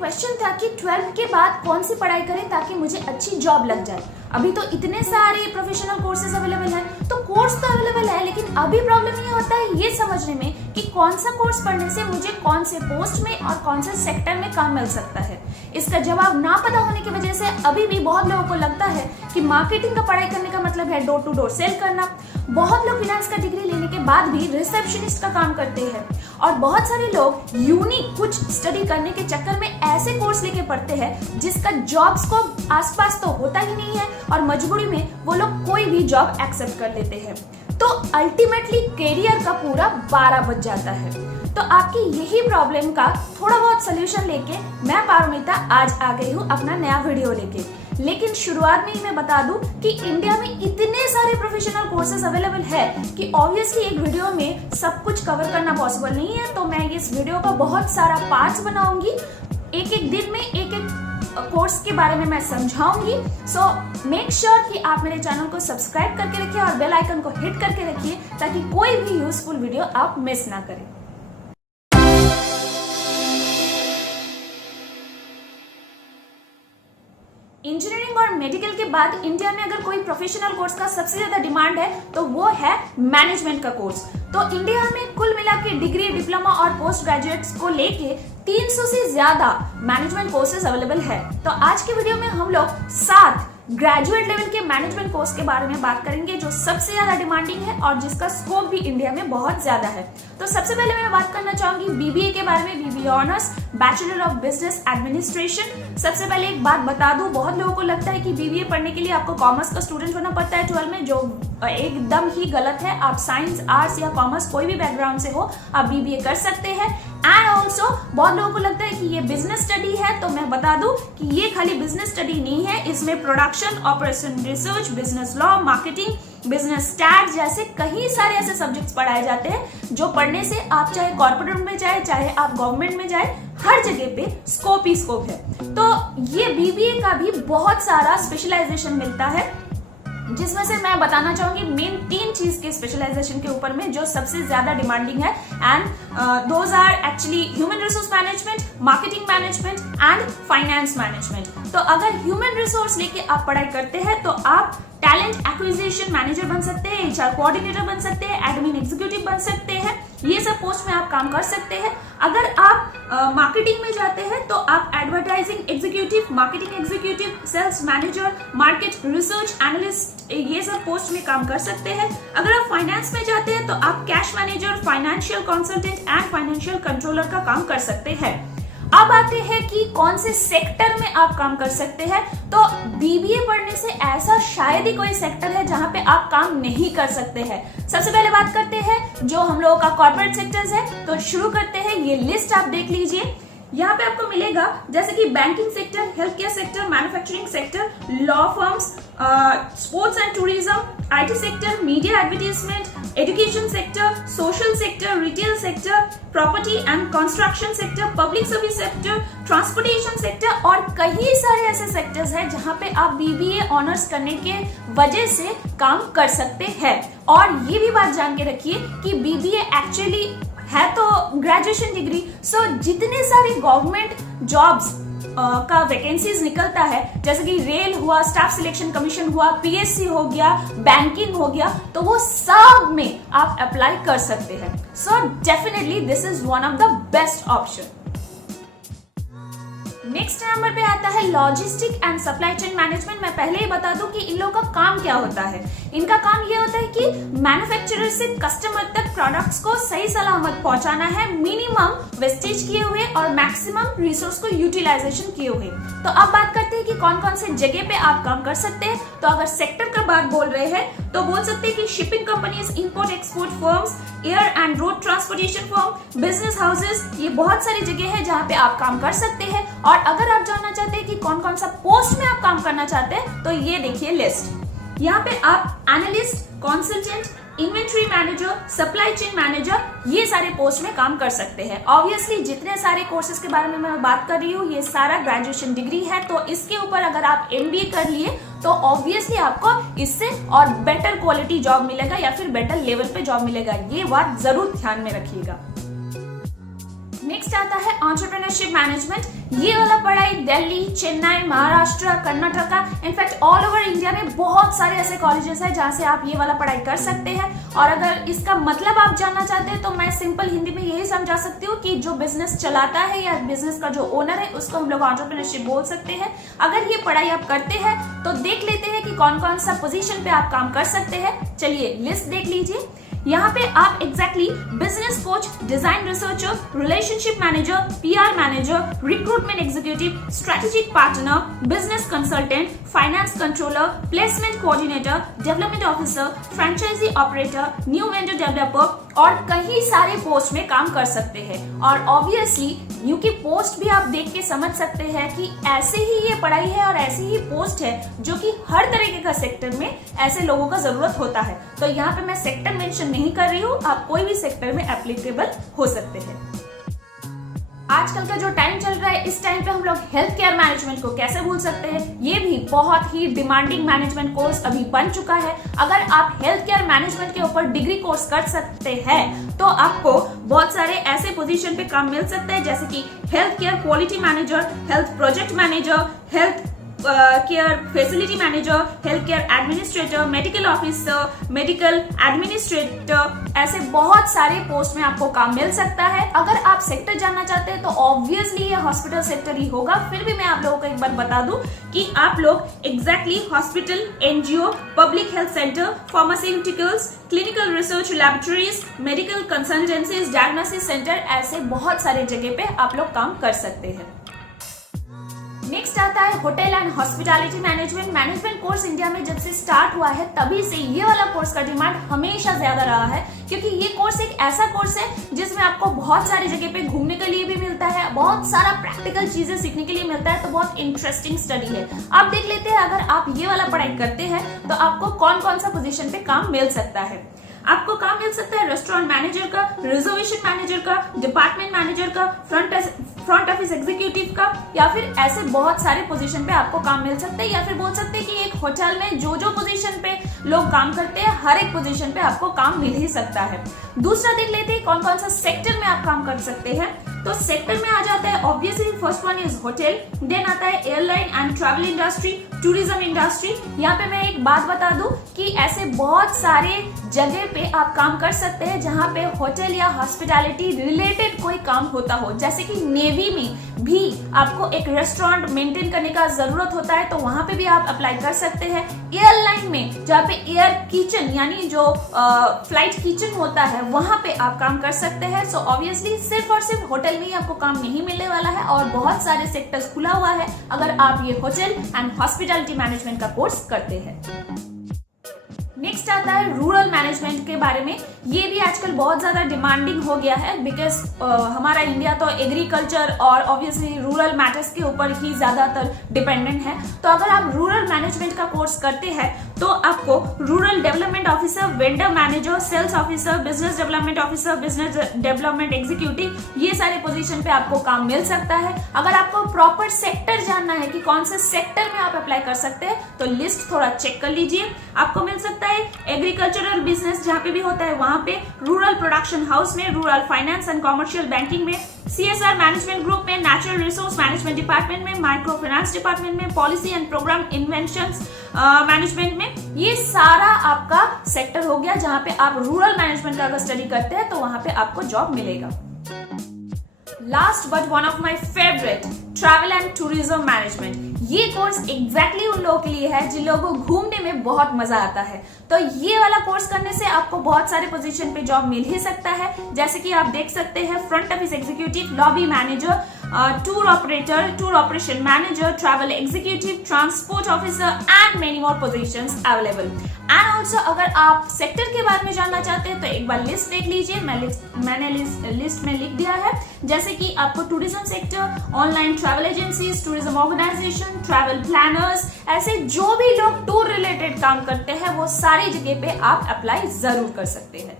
Question था कि 12th के बाद कौन सी पढ़ाई करें ताकि मुझे अच्छी जॉब लग जाए। अभी तो इतने सारे प्रोफेशनल कोर्सेज अवेलेबल हैं, तो कोर्स तो अवेलेबल है, लेकिन अभी प्रॉब्लम ये होता है ये समझने में कि कौन सा कोर्स पढ़ने से मुझे कौन से पोस्ट में और कौन से सेक्टर में काम मिल सकता है। इसका जवाब ना पता होने की वजह से अभी भी बहुत लोगों को लगता है कि मार्केटिंग का पढ़ाई करने का मतलब है डोर टू डोर सेल करना। बहुत लोग फाइनेंस का डिग्री लेने के बाद भी रिसेप्शनिस्ट का काम करते हैं, और बहुत सारे लोग यूनिक कुछ स्टडी करने के चक्कर में ऐसे कोर्स लेके पढ़ते हैं जिसका जॉब स्कोप आसपास तो होता ही नहीं है, और मजबूरी में वो लोग कोई भी जॉब एक्सेप्ट कर लेते हैं। तो अल्टीमेटली करियर का पूरा 12 बज जाता है। तो आपकी यही प्रॉब्लम का थोड़ा बहुत सोल्यूशन लेके मैं पारुमिता आज आ गई हूँ अपना नया वीडियो लेके। लेकिन शुरुआत में ही मैं बता दूं कि इंडिया में इतने सारे प्रोफेशनल कोर्सेज अवेलेबल है कि ऑब्वियसली एक वीडियो में सब कुछ कवर करना पॉसिबल नहीं है। तो मैं इस वीडियो का बहुत सारा पार्ट्स बनाऊंगी, एक एक दिन में एक एक कोर्स के बारे में मैं समझाऊंगी। सो मेक श्योर कि आप मेरे चैनल को सब्सक्राइब करके रखिए और बेल आइकन को हिट करके रखिए ताकि कोई भी यूजफुल वीडियो आप मिस ना करें। इंजीनियरिंग और मेडिकल के बाद इंडिया में अगर कोई प्रोफेशनल कोर्स का सबसे ज्यादा डिमांड है तो वो है मैनेजमेंट का कोर्स। तो इंडिया में कुल मिला के डिग्री, डिप्लोमा और पोस्ट ग्रेजुएट्स को लेके 300 से ज्यादा मैनेजमेंट कोर्सेज अवेलेबल है। तो आज के वीडियो में हम लोग 7 ग्रेजुएट लेवल के मैनेजमेंट कोर्स के बारे में बात करेंगे जो सबसे ज्यादा डिमांडिंग है और जिसका स्कोप भी इंडिया में बहुत ज्यादा है। तो सबसे पहले मैं बात करना चाहूंगी बीबीए के बारे में। BBA honours bachelor of business administration. सबसे पहले एक बात बता दूं, बहुत लोगों को लगता है कि बीबीए पढ़ने के लिए आपको कॉमर्स का स्टूडेंट होना पड़ता है 12 में, जो एकदम ही गलत है। आप साइंस, आर्ट्स या कॉमर्स कोई भी बैकग्राउंड से हो आप बीबीए कर सकते हैं। एंड ऑल्सो बहुत लोगों को लगता है कि ये बिजनेस स्टडी है, तो मैं बता दूं कि ये खाली बिजनेस स्टडी नहीं है, इसमें production, operation research, business law, marketing, business stat जैसे कई सारे ऐसे सब्जेक्ट्स पढ़ाए जाते हैं जो पढ़ने से आप चाहे कॉर्पोरेट में जाए चाहे आप गवर्नमेंट में जाए, हर जगह पे स्कोप ही स्कोप है। तो ये बीबीए का भी बहुत सारा स्पेशलाइजेशन मिलता है, जिसमें से मैं बताना चाहूंगी मेन 3 चीज के स्पेशलाइजेशन के ऊपर में जो सबसे ज्यादा डिमांडिंग है। And those are actually human resource management, marketing management and finance management. तो अगर ह्यूमन रिसोर्स लेके आप पढ़ाई करते हैं तो आप टैलेंट एक्विजिशन मैनेजर बन सकते हैं, एचआर कोऑर्डिनेटर बन सकते हैं, एडमिन एग्जीक्यूटिव बन सकते हैं, ये सब पोस्ट में आप काम कर सकते हैं। अगर आप मार्केटिंग में जाते हैं तो आप advertising executive, marketing executive, sales manager, market research analyst, ये सब पोस्ट में काम कर सकते हैं। अगर आप फाइनेंस में जाते हैं तो आप cash manager, financial consultant and financial controller का काम कर सकते हैं। अब आते हैं कि कौन से सेक्टर में आप काम कर सकते हैं। तो बीबीए पढ़ने से ऐसा शायद ही कोई सेक्टर है जहां पे आप काम नहीं कर सकते हैं। सबसे पहले बात करते हैं जो हम लोगों का कॉर्पोरेट सेक्टर्स है। तो शुरू करते हैं, ये लिस्ट आप देख लीजिए। यहाँ पे आपको मिलेगा जैसे कि banking sector, health care sector, manufacturing sector, law firms, sports and tourism, IT sector, media advertisement, education sector, social sector, retail sector, property and construction sector, public service sector, transportation sector और कई सारे ऐसे sectors हैं जहां पे आप BBA honours करने के वजह से काम कर सकते हैं। और ये भी बात जान के रखिए कि बीबीए एक्चुअली है तो ग्रेजुएशन डिग्री। सो जितने सारे गवर्नमेंट जॉब्स का वैकेंसीज निकलता है, जैसे कि रेल हुआ, स्टाफ सिलेक्शन कमीशन हुआ, पीएससी हो गया, बैंकिंग हो गया, तो वो सब में आप अप्लाई कर सकते हैं। So definitely this is one of the best option. Next number पे आता है logistic and supply chain management. मैं पहले ही बता दूं कि इन लोगों का काम क्या होता है। इनका काम ये होता है कि मैन्युफैक्चरर से कस्टमर तक प्रोडक्ट्स को सही सलामत पहुंचाना है, मिनिमम वेस्टेज किए हुए और मैक्सिमम रिसोर्स को यूटिलाइजेशन किए हुए। तो अब बात करते हैं कि कौन कौन से जगह पे आप काम कर सकते हैं। तो अगर सेक्टर का बात बोल रहे हैं तो बोल सकते हैं कि shipping companies, import export firms, air and road transportation firm, business houses, ये बहुत सारी जगह है जहाँ पे आप काम कर सकते हैं। और अगर आप जानना चाहते हैं कि कौन कौन सा पोस्ट में आप काम करना चाहते हैं तो ये देखिए लिस्ट। यहाँ पे आप analyst, consultant, inventory manager, supply chain manager, ये सारे पोस्ट में काम कर सकते हैं। ऑब्वियसली जितने सारे कोर्सेज के बारे में मैं बात कर रही हूँ ये सारा ग्रेजुएशन डिग्री है, तो इसके ऊपर अगर आप एमबीए कर लिए तो ऑब्वियसली आपको इससे और बेटर क्वालिटी जॉब मिलेगा या फिर बेटर लेवल पे जॉब मिलेगा। ये बात जरूर ध्यान में रखिएगा। नेक्स्ट आता है एंटरप्रेन्योरशिप मैनेजमेंट। ये वाला पढ़ाई Delhi, Chennai, Maharashtra, Karnataka, in fact all over India में बहुत सारे ऐसे कॉलेजेस हैं जहाँ से आप ये वाला पढ़ाई कर सकते हैं। और अगर इसका मतलब आप जानना चाहते हैं तो मैं सिंपल हिंदी में यही समझा सकती हूँ कि जो बिजनेस चलाता है या बिजनेस का जो ओनर है उसको हम लोग एंटरप्रेन्योरशिप बोल सकते हैं। अगर ये पढ़ाई आप करते हैं तो देख लेते हैं कि कौन कौन सा पोजीशन पे आप काम कर सकते हैं। चलिए लिस्ट देख लीजिए। यहाँ पे आप exactly business coach, design researcher, relationship manager, PR manager, recruitment executive, strategic partner, business consultant, finance controller, placement coordinator, development officer, franchisee operator, new vendor developer और कई सारे पोस्ट में काम कर सकते हैं। और ऑब्वियसली न्यू की पोस्ट भी आप देख के समझ सकते हैं कि ऐसे ही ये पढ़ाई है और ऐसी ही पोस्ट है जो कि हर तरीके का सेक्टर में ऐसे लोगों का जरूरत होता है। तो यहाँ पे मैं सेक्टर मेंशन नहीं कर रही हूँ, आप कोई भी सेक्टर में एप्लीकेबल हो सकते हैं। आजकल का जो टाइम चल रहा है, इस टाइम पे हम लोग हेल्थ केयर मैनेजमेंट को कैसे भूल सकते हैं। ये भी बहुत ही डिमांडिंग मैनेजमेंट कोर्स अभी बन चुका है। अगर आप हेल्थ केयर मैनेजमेंट के ऊपर डिग्री कोर्स कर सकते हैं तो आपको बहुत सारे ऐसे पोजीशन पे काम मिल सकता है जैसे कि health care quality manager, health project manager, health care facility manager, health care administrator, medical officer, medical administrator, ऐसे बहुत सारे पोस्ट में आपको काम मिल सकता है। अगर आप सेक्टर जानना चाहते हैं तो ऑब्वियसली ये हॉस्पिटल सेक्टर ही होगा। फिर भी मैं आप लोगों को एक बार बता दूं कि आप लोग exactly hospital, NGO, public health centre, pharmaceuticals, clinical research laboratories, medical consultancies, diagnosis centre, ऐसे बहुत सारे जगह पे आप लोग काम कर सकते हैं। नेक्स्ट आता है hotel and hospitality management course. India में जब से स्टार्ट हुआ है तभी से ये वाला कोर्स का डिमांड हमेशा ज्यादा रहा है, क्योंकि ये कोर्स एक ऐसा कोर्स है जिसमें आपको बहुत सारी जगह पे घूमने के लिए भी मिलता है, बहुत सारा प्रैक्टिकल चीजें सीखने के लिए मिलता है। तो बहुत इंटरेस्टिंग स्टडी है। आप देख लेते हैं अगर आप ये वाला पढ़ाई करते हैं तो आपको कौन कौन सा पोजीशन पे काम मिल सकता है। आपको काम मिल सकता है रेस्टोरेंट मैनेजर का, रिजर्वेशन मैनेजर का, डिपार्टमेंट मैनेजर का, फ्रंट ऑफिस एग्जीक्यूटिव का, या फिर ऐसे बहुत सारे पोजीशन पे आपको काम मिल सकता है। या फिर बोल सकते हैं कि एक होटल में जो जो पोजीशन पे लोग काम करते हैं हर एक पोजीशन पे आपको काम मिल ही सकता है। दूसरा देख लेते हैं कौन कौन सा सेक्टर में आप काम कर सकते हैं। तो सेक्टर में आ जाता है obviously first one is hotel, then आता है airline and travel industry, tourism industry. यहाँ पे मैं एक बात बता दूं कि ऐसे बहुत सारे जगह पे आप काम कर सकते हैं जहाँ पे होटल या हॉस्पिटैलिटी रिलेटेड कोई काम होता हो। जैसे कि नेवी में भी आपको एक रेस्टोरेंट मेंटेन करने का जरूरत होता है तो वहां पे भी आप अप्लाई कर सकते हैं। एयरलाइन में जहाँ पे एयर किचन यानी जो फ्लाइट किचन होता है वहां पे आप काम कर सकते हैं। सो ऑब्वियसली सिर्फ और सिर्फ होटल में ही आपको काम नहीं मिलने वाला है और बहुत सारे सेक्टर्स खुला हुआ है अगर आप ये होटल एंड हॉस्पिटैलिटी मैनेजमेंट का कोर्स करते हैं। नेक्स्ट आता है रूरल मैनेजमेंट के बारे में। ये भी आजकल बहुत ज्यादा डिमांडिंग हो गया है बिकॉज हमारा इंडिया तो एग्रीकल्चर और ऑब्वियसली रूरल मैटर्स के ऊपर ही ज्यादातर डिपेंडेंट है। तो अगर आप रूरल मैनेजमेंट का कोर्स करते हैं तो आपको rural development officer, vendor manager, sales officer, business development officer, business development executive, ये सारे पोजीशन पे आपको काम मिल सकता है। अगर आपको प्रॉपर सेक्टर जानना है कि कौन से सेक्टर में आप अप्लाई कर सकते हैं तो लिस्ट थोड़ा चेक कर लीजिए। आपको मिल सकता है एग्रीकल्चरल बिजनेस जहाँ पे भी होता है वहां पे, रूरल प्रोडक्शन हाउस में, rural finance and commercial banking में, CSR मैनेजमेंट ग्रुप में, नेचुरल रिसोर्स मैनेजमेंट डिपार्टमेंट में, माइक्रो फाइनेंस डिपार्टमेंट में, policy and programme inventions management में। ये सारा आपका सेक्टर हो गया जहां पे आप रूरल मैनेजमेंट का अगर स्टडी करते हैं तो वहां पे आपको जॉब मिलेगा। Last but one of my favourite, travel and tourism management. ये कोर्स एग्जैक्टली उन लोगों के लिए है जिन लोगों को घूमने में बहुत मजा आता है। तो ये वाला कोर्स करने से आपको बहुत सारे पोजीशन पे जॉब मिल ही सकता है। जैसे कि आप देख सकते हैं front office executive, lobby manager, tour operator, tour operation manager, travel executive, transport officer and many more positions available. And also अगर आप सेक्टर के बारे में जानना चाहते हैं तो एक बार लिस्ट देख लीजिए। मैंने लिस्ट में लिख दिया है। जैसे कि आपको tourism sector, online travel agencies, tourism organisation, travel planners, ऐसे जो भी लोग टूर रिलेटेड काम करते हैं वो सारी जगह पे आप अप्लाई जरूर कर सकते हैं।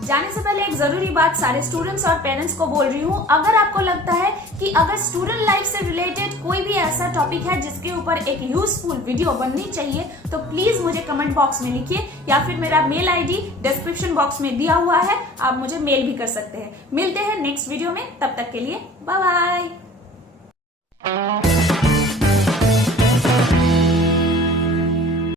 जाने से पहले एक जरूरी बात सारे स्टूडेंट्स और पेरेंट्स को बोल रही हूँ, अगर आपको लगता है कि अगर स्टूडेंट लाइफ से रिलेटेड कोई भी ऐसा टॉपिक है जिसके ऊपर एक यूजफुल वीडियो बननी चाहिए तो प्लीज मुझे कमेंट बॉक्स में लिखिए, या फिर मेरा मेल आईडी डिस्क्रिप्शन बॉक्स में दिया हुआ है, आप मुझे मेल भी कर सकते हैं। मिलते हैं नेक्स्ट वीडियो में, तब तक के लिए बाय बाय।